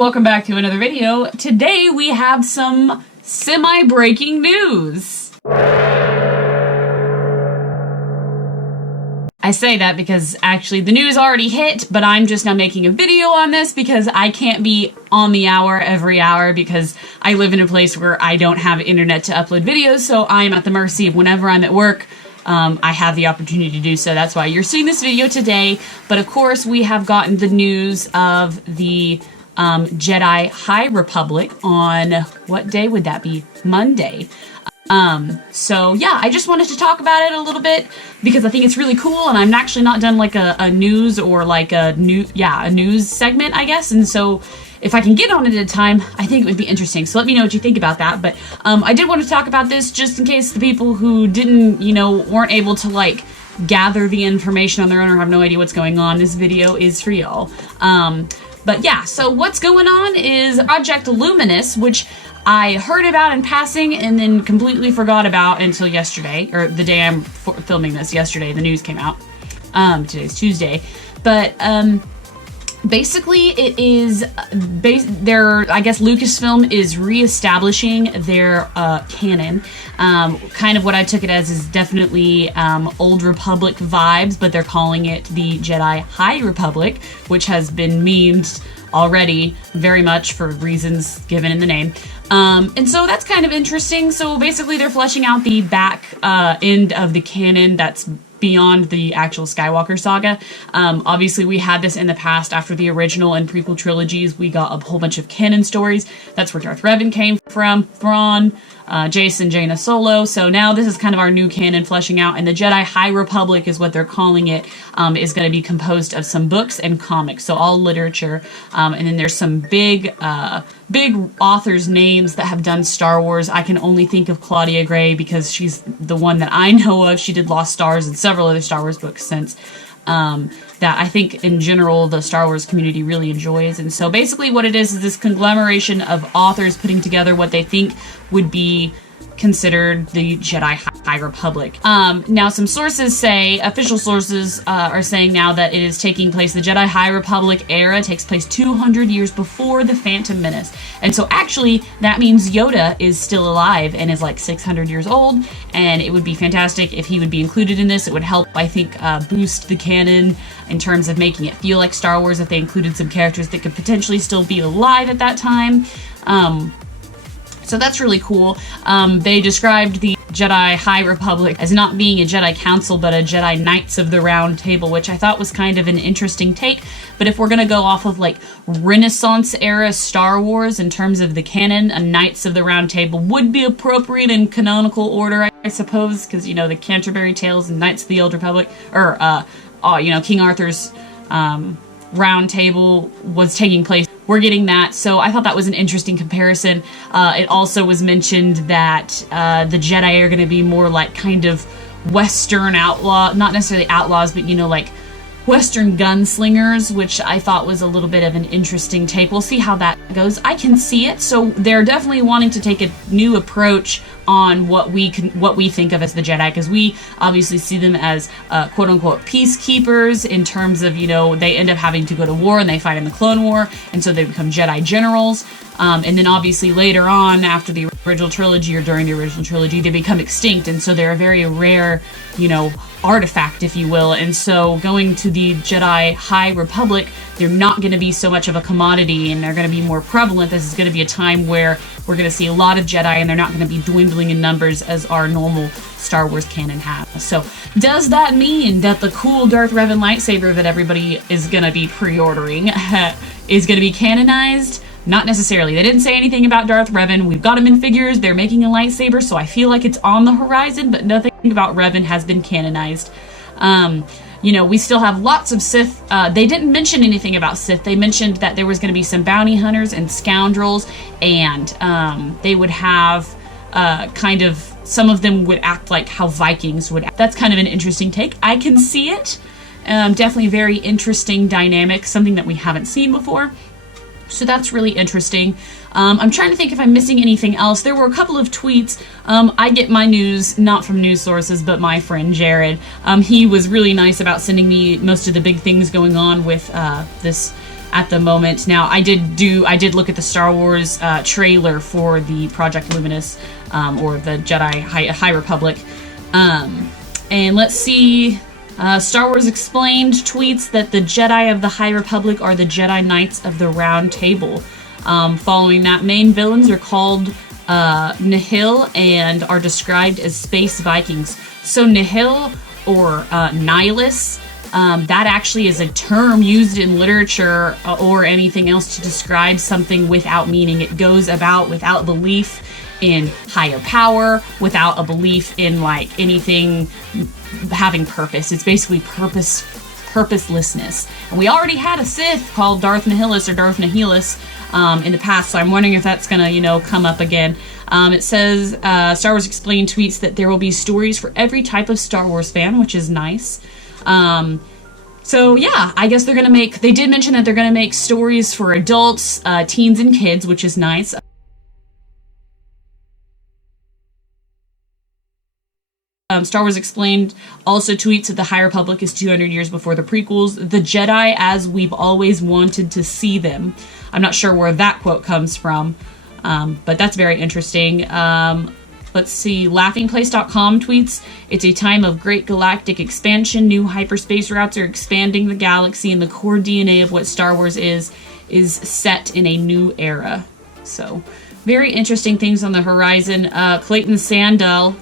welcome back to another video. Today we have some semi-breaking news. I say that because actually the news already hit, but I'm just now making a video on this because I can't be on the hour every hour because I live in a place where I don't have internet to upload videos, so I'm at the mercy of whenever I'm at work. I have the opportunity to do so. That's why you're seeing this video today. But of course, we have gotten the news of the Jedi High Republic on, what day would that be? Monday. So yeah, I just wanted to talk about it a little bit because I think it's really cool, and I'm actually not done like a news or like a news segment, I guess. And so if I can get on it at a time, I think it would be interesting. So let me know what you think about that. But I did want to talk about this just in case the people who didn't, weren't able to like gather the information on their own or have no idea what's going on. This video is for y'all. But yeah, so what's going on is Project Luminous, which I heard about in passing and then completely forgot about until yesterday, or the day I'm filming this. Yesterday, the news came out. Today's Tuesday. But basically, it is I guess Lucasfilm is reestablishing their canon. Kind of what I took it as is definitely Old Republic vibes, but they're calling it the Jedi High Republic, which has been memed already very much for reasons given in the name. And so that's kind of interesting. So basically they're fleshing out the back end of the canon that's beyond the actual Skywalker saga. Obviously we had this in the past after the original and prequel trilogies. We got a whole bunch of canon stories. That's where Darth Revan came from, Thrawn, Jason, Jaina Solo. So now this is kind of our new canon fleshing out, and the Jedi High Republic is what they're calling it, is going to be composed of some books and comics, so all literature. And then there's some big authors' names that have done Star Wars. I can only think of Claudia Gray because she's the one that I know of. She did Lost Stars and several other Star Wars books since. That I think in general the Star Wars community really enjoys. And so basically what it is this conglomeration of authors putting together what they think would be considered the Jedi High Republic. Now some sources say, official sources are saying now that it is taking place, the Jedi High Republic era takes place 200 years before the Phantom Menace. And so actually that means Yoda is still alive and is like 600 years old, and it would be fantastic if he would be included in this. It would help, I think, boost the canon in terms of making it feel like Star Wars if they included some characters that could potentially still be alive at that time. So that's really cool. They described the Jedi High Republic as not being a Jedi Council, but a Jedi Knights of the Round Table, which I thought was kind of an interesting take. But if we're going to go off of like Renaissance era Star Wars in terms of the canon, a Knights of the Round Table would be appropriate in canonical order, I suppose, because, the Canterbury Tales and Knights of the Old Republic, or, King Arthur's Round Table was taking place. We're getting that, so I thought that was an interesting comparison. It also was mentioned that the Jedi are going to be more like kind of Western outlaw, not necessarily outlaws, but like Western gunslingers, which I thought was a little bit of an interesting take. We'll see how that goes. I can see it, so they're definitely wanting to take a new approach on what we think of as the Jedi, because we obviously see them as quote-unquote peacekeepers in terms of, they end up having to go to war and they fight in the Clone War, and so they become Jedi generals. And then obviously later on, after the original trilogy or during the original trilogy, they become extinct, and so they're a very rare, artifact, if you will. And so going to the Jedi High Republic, they're not going to be so much of a commodity, and they're going to be more prevalent. This is going to be a time where we're going to see a lot of Jedi, and they're not going to be dwindling in numbers as our normal Star Wars canon has. So does that mean that the cool Darth Revan lightsaber that everybody is going to be pre-ordering is going to be canonized? Not necessarily. They didn't say anything about Darth Revan. We've got him in figures. They're making a lightsaber, so I feel like it's on the horizon, but nothing about Revan has been canonized. We still have lots of Sith. They didn't mention anything about Sith. They mentioned that there was going to be some bounty hunters and scoundrels, and they would have kind of, some of them would act like how Vikings would act. That's kind of an interesting take. I can see it. Definitely very interesting dynamic, something that we haven't seen before. So that's really interesting. I'm trying to think if I'm missing anything else. There were a couple of tweets. I get my news not from news sources, but my friend Jared. He was really nice about sending me most of the big things going on with this at the moment. Now, I did look at the Star Wars trailer for the Project Luminous, or the Jedi High Republic. And let's see, Star Wars Explained tweets that the Jedi of the High Republic are the Jedi Knights of the Round Table. Following that, main villains are called Nihil and are described as space Vikings. So Nihil, or Nihilus, that actually is a term used in literature or anything else to describe something without meaning. It goes about without belief in higher power, without a belief in like anything having purpose. It's basically purposelessness. And we already had a Sith called Darth Nihilus or Darth Nihilus in the past, so I'm wondering if that's gonna, you know, come up again. It says, Star Wars Explained tweets that there will be stories for every type of Star Wars fan, which is nice. So yeah, I guess they did mention that they're gonna make stories for adults, teens, and kids, which is nice. Star Wars Explained also tweets that the High Republic is 200 years before the prequels, the Jedi as we've always wanted to see them. I'm not sure where that quote comes from, but that's very interesting. Let's see, laughingplace.com tweets, it's a time of great galactic expansion, new hyperspace routes are expanding the galaxy, and the core DNA of what Star Wars is set in a new era. So, very interesting things on the horizon. Clayton Sandell,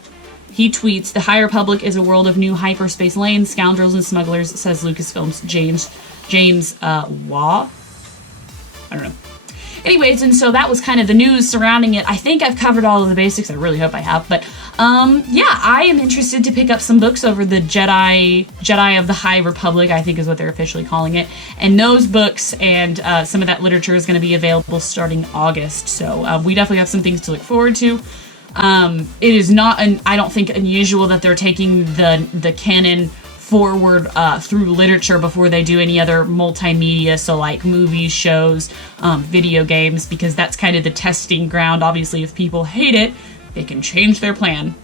he tweets, the High Republic is a world of new hyperspace lanes, scoundrels, and smugglers, says Lucasfilm's James Waugh. I don't know. Anyways, and so that was kind of the news surrounding it. I think I've covered all of the basics. I really hope I have. But yeah, I am interested to pick up some books over the Jedi of the High Republic, I think is what they're officially calling it. And those books and some of that literature is going to be available starting August. So we definitely have some things to look forward to. It is not, I don't think, unusual that they're taking the canon forward through literature before they do any other multimedia, so like movies, shows, video games, because that's kind of the testing ground. Obviously, if people hate it, they can change their plan.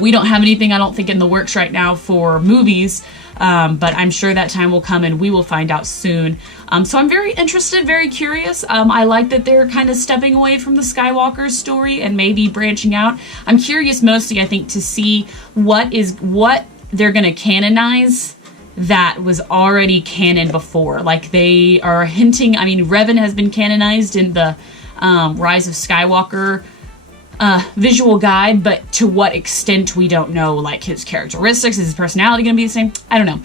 We don't have anything, I don't think, in the works right now for movies, but I'm sure that time will come and we will find out soon. So I'm very interested, very curious. I like that they're kind of stepping away from the Skywalker story and maybe branching out. I'm curious mostly, I think, to see what they're going to canonize that was already canon before. Like, they are hinting, I mean, Revan has been canonized in the Rise of Skywalker visual guide, but to what extent we don't know, like his characteristics, is his personality going to be the same? I don't know.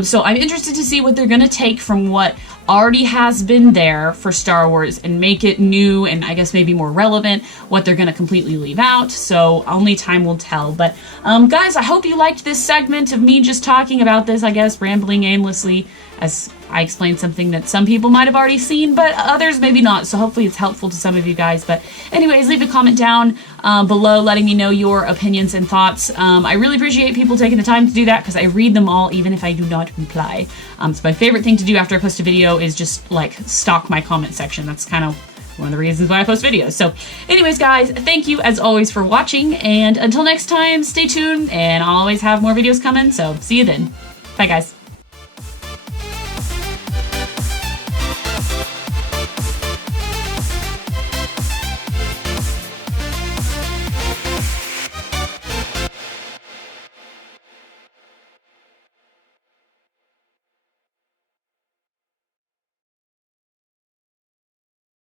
So I'm interested to see what they're going to take from what already has been there for Star Wars and make it new and I guess maybe more relevant, what they're going to completely leave out. So only time will tell. But guys, I hope you liked this segment of me just talking about this, I guess, rambling aimlessly as I explained something that some people might have already seen, but others maybe not. So hopefully it's helpful to some of you guys. But anyways, leave a comment down below letting me know your opinions and thoughts. I really appreciate people taking the time to do that because I read them all even if I do not reply. So my favorite thing to do after I post a video is just like stalk my comment section. That's kind of one of the reasons why I post videos. So anyways, guys, thank you as always for watching. And until next time, stay tuned and I'll always have more videos coming. So see you then. Bye, guys.